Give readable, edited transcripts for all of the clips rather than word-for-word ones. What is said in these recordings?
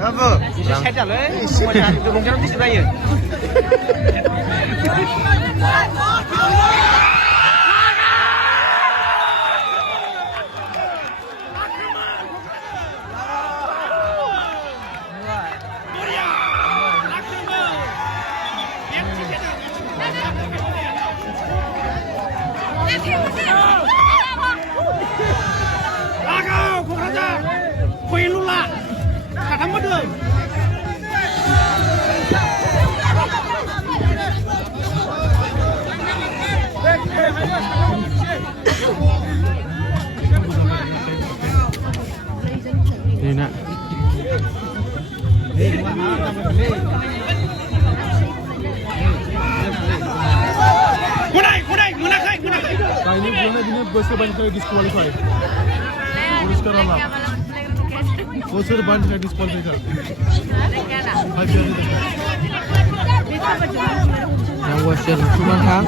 Apa? Saya dah lah. Semuanya tolong jangan disebaya. Ini nak. ini bosnya banyak lagi disqualify. Puruskar Allah. Bosnya banyak lagi disqualify. Yang bosnya cuma kang.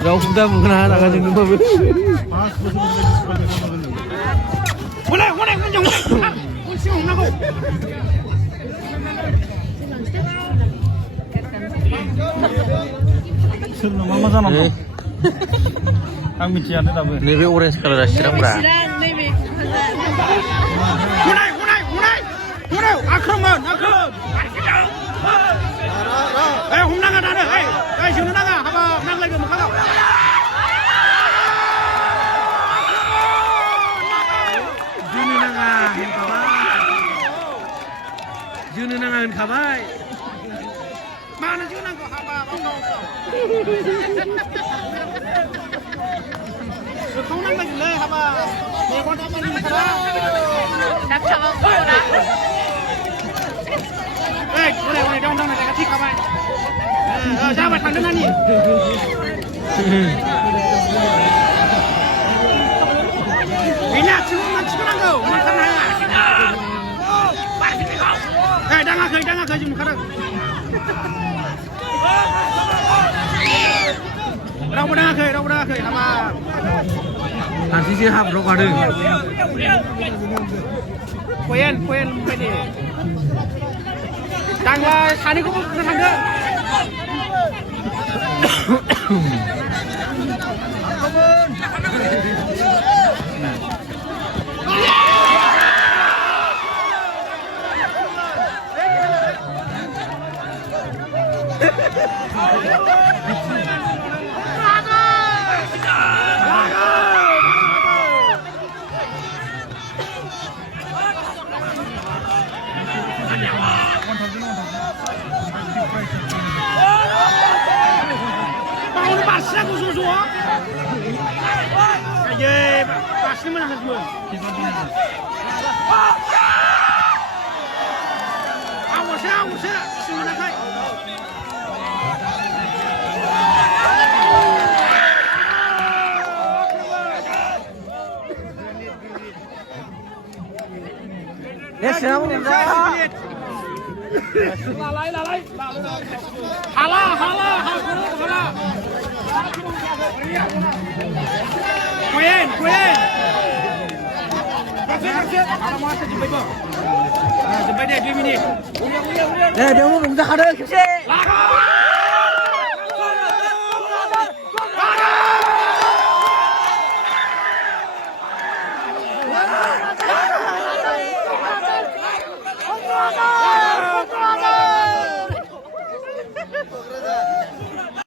Jauh sudah mengenal anak kecil itu. Pas bosnya disqualify. Mulai menjong. Kunci nak. Sudah mama sana. Ang mician itu apa? Nebe orange color asirang bra. Hunai, akroman. Humnang ada. Sini nanga, apa nang lagi muka. Juni nanga kabai. Mana juni nanga apa? Kau nang lagi le apa? Mereka tak lagi muka. Tak sama pula. Boleh, dong nak kasih kabai. Siapa tanda ni? Ini cuma kau, makan ayam. Jangan ke jom sekarang. Rau ke, apa? Nanti sih hab rok ada. Poin ni. Jangan sani kau tanda. Bangun pasir aku susu. Aje, pasir mana semua? Awas, semua nak. Siapa ni? Lalai. Hala. Koyen. Pasir. Kalau masa jumpa ibu. Jumpa dia 2 minit. Udah. Dia mau minta kada sih.